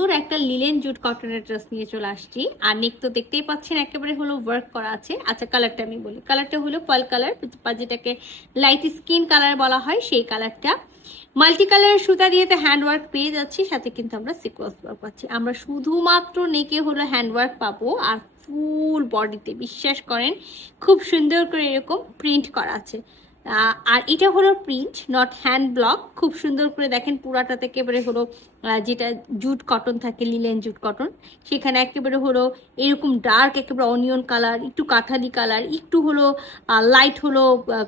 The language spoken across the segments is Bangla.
সুন্দর একটা লিলেন জুট কটনের ড্রেস নিয়ে চলে আসছি। আর নেক তো দেখতেই পাচ্ছেন একেবারে হলো ওয়ার্ক করা আছে। আচ্ছা, কালারটা আমি বলি, কালারটা হলো পার্ল কালার, যেটাকে লাইট স্কিন কালার বলা হয়, সেই কালারটা। মাল্টি কালারের সুতা দিয়ে তো হ্যান্ড ওয়ার্ক পেয়ে যাচ্ছি, সাথে কিন্তু আমরা সিকোয়েন্স ওয়ার্ক পাচ্ছি। আমরা শুধুমাত্র নেকে হলো হ্যান্ড ওয়ার্ক পাবো, আর ফুল বডিতে বিশ্বাস করেন খুব সুন্দর করে এরকম প্রিন্ট করা আছে। আর এটা হলো প্রিন্ট, নট হ্যান্ড ব্লক। খুব সুন্দর করে দেখেন পুরাটাতে একেবারে হলো যেটা জুট কটন থাকে, লিলেন জুট কটন, সেখানে একেবারে হলো এরকম ডার্ক একেবারে অনিয়ন কালার, একটু কাঠালি কালার, একটু হলো লাইট হলো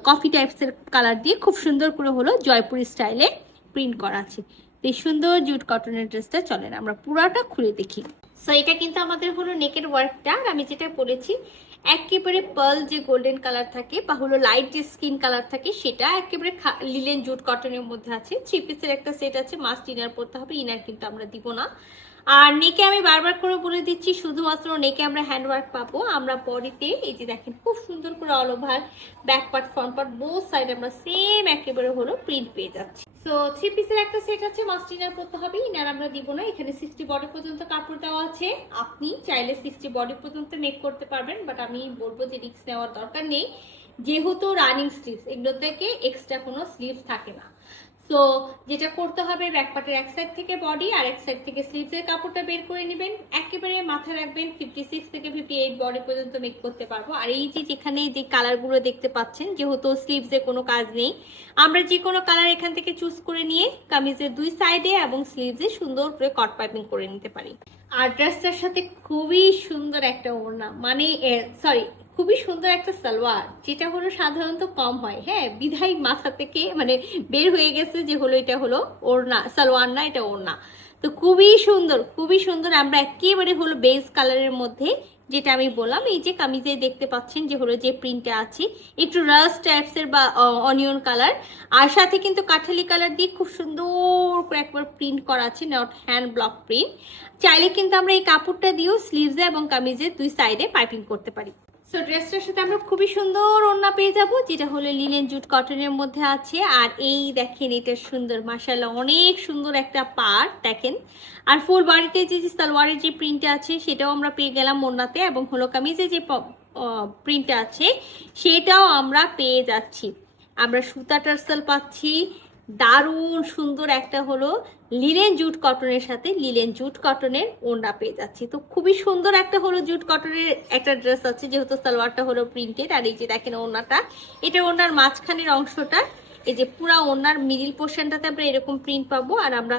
কফি টাইপসের কালার দিয়ে খুব সুন্দর করে হলো জয়পুরি স্টাইলে প্রিন্ট করা আছে। এই সুন্দর জুট কটনের ড্রেসটা চলেন আমরা পুরাটা খুলে দেখি। সো এটা কিন্তু আমাদের হলো নেকের ওয়ার্কটা। আর আমি যেটা বলেছি একেবারে পার্ল যে গোল্ডেন কালার থাকে বা হলো লাইট যে স্কিন কালার থাকে, সেটা একেবারে লিলেন জুট কটনের মধ্যে আছে। 3 পিসের একটা সেট আছে, মাস্ট ইনার পরতে হবে, ইনার কিন্তু আমরা দিব না। আর নেকে আমি বারবার করে বলে দিচ্ছি, শুধুমাত্র নেকে আমরা হ্যান্ড ওয়ার্ক পাবো। আমরা বডিতে এই যে দেখেন খুব সুন্দর করে all over back part front part both side আমরা সেম একেবারে হলো প্রিন্ট পেয়ে যাচ্ছি। সো 3 পিসের একটা সেট আছে, মাস্ট ইনার পরতে হবে, ইনার আমরা দিব না। এখানে 60 বডি পর্যন্ত কাপড় দেওয়া আছে। আপনি চাইলে 60 বডি পর্যন্ত মেক করতে পারবেন, বাট আমি বলবো যে রিস্ক নেওয়ার দরকার নেই, যেহেতু রানিং স্লিভস, এগুলো থেকে এক্সট্রা কোনো স্লিভস থাকে না। সো যেটা করতে হবে, ব্যাকপার্টের এক সাইড থেকে বডি আর এক সাইড থেকে স্লিভসের কাপড়টা বের করে নেবেন। একেবারে মাথায় রাখবেন 56 থেকে 58 বডি পর্যন্ত মেক করতে পারবো। আর এই যে যেখানে যে কালারগুলো দেখতে পাচ্ছেন, যেহেতু স্লিভসে কোনো কাজ নেই, আমরা যে কোনো কালার এখান থেকে চুজ করে নিয়ে কামিজের দুই সাইডে এবং স্লিভসে সুন্দর করে কট পাইপিং করে নিতে পারি। আর ড্রেসটার সাথে খুবই সুন্দর একটা ওড়না, মানে সরি, খুবই সুন্দর একটা সালোয়ার, যেটা হলো সাধারণত কম হয়। হ্যাঁ, বিধাই মাথা থেকে মানে বের হয়ে গেছে যে হলো এটা হলো ওড়না, সালোয়ার না, এটা ওড়না। তো খুবই সুন্দর, খুবই সুন্দর। আমরা একেবারে হলো বেজ কালারের মধ্যে, যেটা আমি বললাম, এই যে কামিজে দেখতে পাচ্ছেন যে হলো যে প্রিন্টটা আছে, একটু রাস্ট টাইপসের বা অনিয়ন কালার, আর সাথে কিন্তু কাঠালি কালার দিয়ে খুব সুন্দর করে একবার প্রিন্ট করা আছে, নট হ্যান্ড ব্লক প্রিন্ট। চাইলে কিন্তু আমরা এই কাপড়টা দিয়েও স্লিভসে এবং কামিজের দুই সাইডে পাইপিং করতে পারি। সো ড্রেসটার সাথে আমরা খুবই সুন্দর ওড়না পেয়ে যাবো, যেটা হলো লিনেন জুট কটনের মধ্যে আছে। আর এই দেখেন এটা সুন্দর, মাশাআল্লাহ অনেক সুন্দর একটা পাড় দেখেন। আর ফুল বডিতে যে সালোয়ারের যে প্রিন্টটা আছে সেটাও আমরা পেয়ে গেলাম ওড়নাতে, এবং হলো কামিজে যে প্রিন্টটা আছে সেটাও আমরা পেয়ে যাচ্ছি। আমরা সুতা টার্সেল পাচ্ছি, দারুণ সুন্দর একটা হলো লিনেন জুট কটনের সাথে লিনেন জুট কটনের ওড়না পেয়ে যাচ্ছি। তো খুবই সুন্দর একটা হলো জুট কটনের একটা ড্রেস আছে, যেহেতু সালোয়ারটা হলো প্রিন্টেড। আর এই যে দেখেন ওড়নাটা, এটা ওড়নার মাঝখানের অংশটা, এই যে পুরা ওড়নার মিডিল পোর্শনটাতে আমরা এরকম প্রিন্ট পাবো। আর আমরা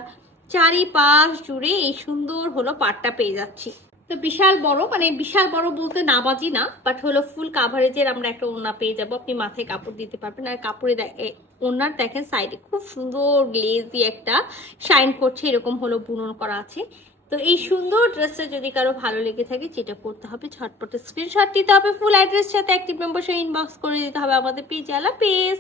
চারিপাশ জুড়ে এই সুন্দর হলো পাটটা পেয়ে যাচ্ছি। তো বিশাল বড়, মানে বিশাল বড় বলতে নামাজি না, বাট হলো ফুল কাভারেজের আমরা একটা ওড়না পেয়ে যাবো। আপনি মাথায় কাপড় দিতে পারবেন। আর কাপড়ে ওড়নার দেখেন সাইডে খুব সুন্দর গ্লেজি একটা শাইন করছে, এরকম হলো বুনন করা আছে। তো এই সুন্দর ড্রেসটা যদি কারো ভালো লেগে থাকে, যেটা করতে হবে ঝটপট স্ক্রিনশট দিতে হবে, ফুল অ্যাড্রেস সাথে অ্যাক্টিভ মেম্বারশিপ ইনবক্স করে দিতে হবে আমাদের পেজে। আল্লাহ হাফেজ।